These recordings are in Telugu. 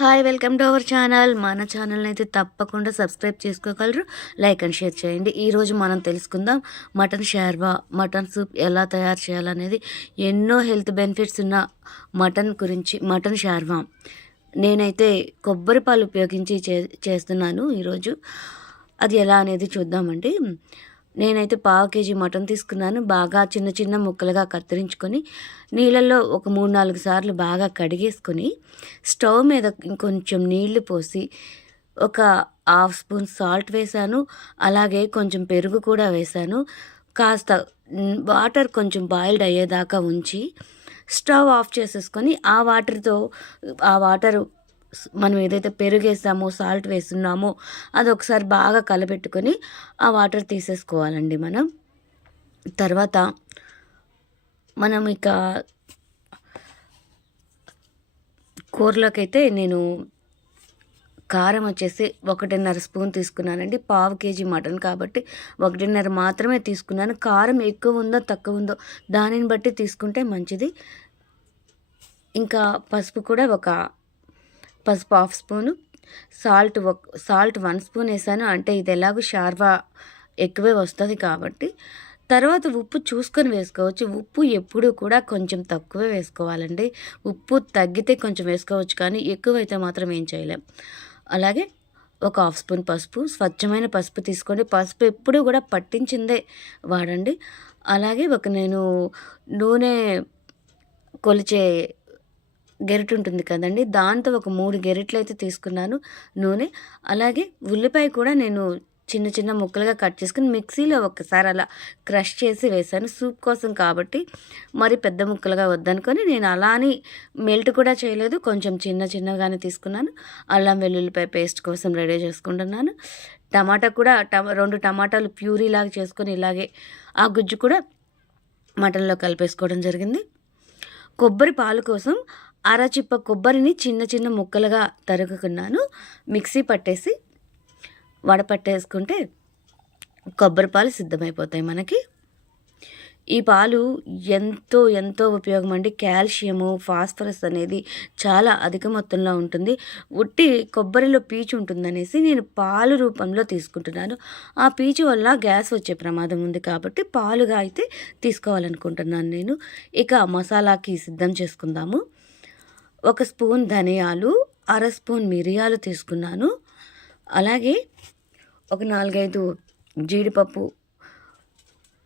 Hi welcome to our channel. మన ఛానల్ని అయితే తప్పకుండా సబ్స్క్రైబ్ చేసుకోగలరు, లైక్ అండ్ షేర్ చేయండి. ఈరోజు మనం తెలుసుకుందాం మటన్ షార్వా, మటన్ సూప్ ఎలా తయారు చేయాలనేది. ఎన్నో హెల్త్ బెనిఫిట్స్ ఉన్న మటన్ గురించి, మటన్ షార్వా నేనైతే కొబ్బరి పాలు ఉపయోగించి చేస్తున్నాను ఈరోజు. అది ఎలా అనేది చూద్దామండి. నేనైతే పావు కేజీ మటన్ తీసుకున్నాను. బాగా చిన్న చిన్న ముక్కలుగా కత్తిరించుకొని నీళ్ళల్లో ఒక 3-4 సార్లు బాగా కడిగేసుకొని స్టవ్ మీద ఇంకొంచెం నీళ్లు పోసి ఒక 1/2 స్పూన్ సాల్ట్ వేసాను. అలాగే కొంచెం పెరుగు కూడా వేసాను. కాస్త వాటర్ కొంచెం బాయిల్డ్ అయ్యేదాకా ఉంచి స్టవ్ ఆఫ్ చేసేసుకొని ఆ వాటర్ మనం ఏదైతే పెరుగేసామో, సాల్ట్ వేస్తున్నామో అది ఒకసారి బాగా కలబెట్టుకొని ఆ వాటర్ తీసేసుకోవాలండి మనం. తర్వాత మనం ఇక కూరలోకైతే నేను కారం వచ్చేసి 1.5 స్పూన్ తీసుకున్నానండి. పావు కేజీ మటన్ కాబట్టి 1.5 మాత్రమే తీసుకున్నాను. కారం ఎక్కువ ఉందో తక్కువ ఉందో దానిని బట్టి తీసుకుంటే మంచిది. ఇంకా పసుపు కూడా పసుపు 1/2 స్పూను, సాల్ట్ 1 స్పూన్ వేసాను. అంటే ఇది ఎలాగో షార్వా ఎక్కువే వస్తుంది కాబట్టి. తర్వాత ఉప్పు చూసుకొని వేసుకోవచ్చు. ఉప్పు ఎప్పుడు కూడా కొంచెం తక్కువే వేసుకోవాలండి. ఉప్పు తగ్గితే కొంచెం వేసుకోవచ్చు, కానీ ఎక్కువైతే మాత్రం ఏం చేయలేం. అలాగే ఒక 1/2 స్పూన్ పసుపు, స్వచ్ఛమైన పసుపు తీసుకోండి. పసుపు ఎప్పుడు కూడా పట్టించిందే వాడండి. అలాగే నేను నూనె కొలిచే గెరిట ఉంటుంది కదండి, దాంతో ఒక 3 గెరిట్లు అయితే తీసుకున్నాను నూనె. అలాగే ఉల్లిపాయ కూడా నేను చిన్న చిన్న ముక్కలుగా కట్ చేసుకుని మిక్సీలో ఒకసారి అలా క్రష్ చేసి వేసాను. సూప్ కోసం కాబట్టి మరి పెద్ద ముక్కలుగా వద్దనుకొని నేను అలా అని మెల్ట్ కూడా చేయలేదు, కొంచెం చిన్నగానే తీసుకున్నాను. అల్లం వెల్లుల్లిపాయ పేస్ట్ కోసం రెడీ చేసుకుంటున్నాను. టమాటా కూడా 2 టమాటాలు ప్యూరీ లాగా చేసుకొని ఇలాగే ఆ గుజ్జు కూడా మటన్లో కలిపేసుకోవడం జరిగింది. కొబ్బరి పాలు కోసం అరచిప్ప కొబ్బరిని చిన్న చిన్న ముక్కలుగా తరుగుకున్నాను. మిక్సీ పట్టేసి వడపట్టేసుకుంటే కొబ్బరి పాలు సిద్ధమైపోతాయి మనకి. ఈ పాలు ఎంతో ఎంతో ఉపయోగం అండి. కాల్షియము, ఫాస్ఫరస్ అనేది చాలా అధిక మొత్తంలో ఉంటుంది. ఉట్టి కొబ్బరిలో పీచు ఉంటుందనేసి నేను పాలు రూపంలో తీసుకుంటున్నాను. ఆ పీచు వల్ల గ్యాస్ వచ్చే ప్రమాదం ఉంది కాబట్టి పాలుగా అయితే తీసుకోవాలనుకుంటున్నాను నేను. ఇక మసాలాకి సిద్ధం చేసుకుందాము. 1 స్పూన్ ధనియాలు, 1/2 స్పూన్ మిరియాలు తీసుకున్నాను. అలాగే ఒక 4-5 జీడిపప్పు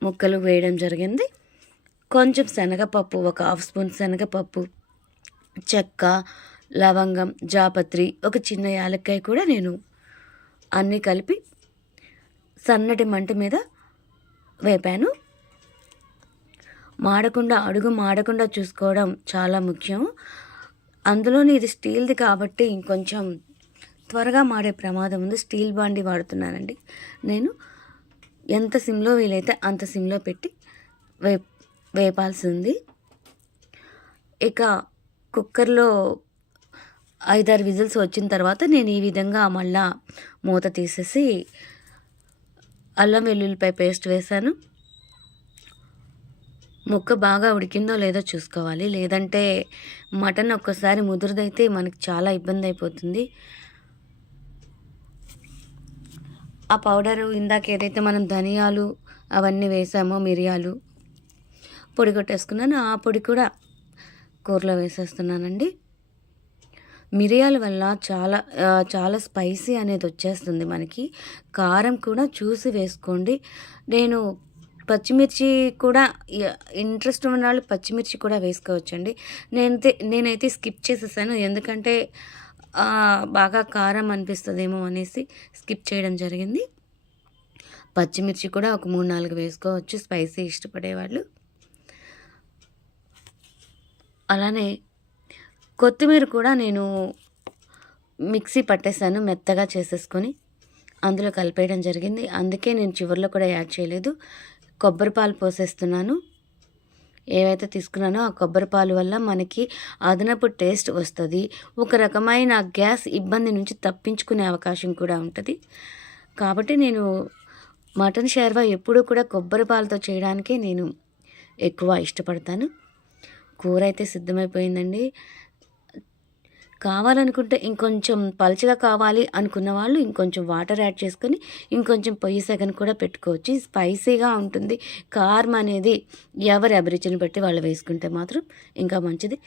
ముక్కలు వేయడం జరిగింది. కొంచెం శనగపప్పు, ఒక 1/2 స్పూన్ శనగపప్పు, చెక్క, లవంగం, జాపత్రి, ఒక చిన్న యాలక్కాయ కూడా నేను అన్నీ కలిపి సన్నటి మంట మీద వేపాను. అడుగు మాడకుండా చూసుకోవడం చాలా ముఖ్యం. అందులోని ఇది స్టీల్ది కాబట్టి ఇంకొంచెం త్వరగా మాడే ప్రమాదం ఉంది. స్టీల్ బాండి వాడుతున్నానండి నేను. ఎంత సిమ్లో వీలైతే అంత సిమ్లో పెట్టి వేపాల్సి ఉంది. ఇక కుక్కర్లో 5-6 విజిల్స్ వచ్చిన తర్వాత నేను ఈ విధంగా మళ్ళా మూత తీసేసి అల్లం వెల్లుల్లిపాయ పేస్ట్ వేసాను. ముక్క బాగా ఉడికిందో లేదో చూసుకోవాలి, లేదంటే మటన్ ఒక్కసారి ముదురుదైతే మనకి చాలా ఇబ్బంది అయిపోతుంది. ఆ పౌడరు ఇందాక ఏదైతే మనం ధనియాలు అవన్నీ వేసామో, మిరియాలు పొడి కొట్టేసుకున్నాను, ఆ పొడి కూడా కూరలో వేసేస్తున్నానండి. మిరియాల వల్ల చాలా స్పైసీ అనేది వచ్చేస్తుంది మనకి. కారం కూడా చూసి వేసుకోండి. నేను పచ్చిమిర్చి కూడా ఇంట్రెస్ట్ ఉన్న వాళ్ళు పచ్చిమిర్చి కూడా వేసుకోవచ్చండి. నేనైతే స్కిప్ చేసేసాను, ఎందుకంటే బాగా కారం అనిపిస్తుందేమో అనేసి స్కిప్ చేయడం జరిగింది. పచ్చిమిర్చి కూడా ఒక 3-4 వేసుకోవచ్చు స్పైసీ ఇష్టపడేవాళ్ళు. అలానే కొత్తిమీర కూడా నేను మిక్సీ పట్టేసాను, మెత్తగా చేసేసుకొని అందులో కలిపేయడం జరిగింది. అందుకే నేను చివరిలో కూడా యాడ్ చేయలేదు. కొబ్బరి పాలు పోసేస్తున్నాను. ఏవైతే తీసుకున్నానో ఆ కొబ్బరి పాలు వల్ల మనకి అదనపు టేస్ట్ వస్తుంది. ఒక రకమైన గ్యాస్ ఇబ్బంది నుంచి తప్పించుకునే అవకాశం కూడా ఉంటుంది. కాబట్టి నేను మటన్ షార్వా ఎప్పుడూ కూడా కొబ్బరి పాలతో చేయడానికే నేను ఎక్కువ ఇష్టపడతాను. కూర అయితే సిద్ధమైపోయిందండి. కావాలనుకుంటే ఇంకొంచెం పలచగా కావాలి అనుకున్న వాళ్ళు ఇంకొంచెం వాటర్ యాడ్ చేసుకొని ఇంకొంచెం పొయ్యి సెగను కూడా పెట్టుకోవచ్చు. స్పైసీగా ఉంటుంది. కారం అనేది ఎవరి అభిరుచిని బట్టి వాళ్ళు వేసుకుంటే మాత్రం ఇంకా మంచిది.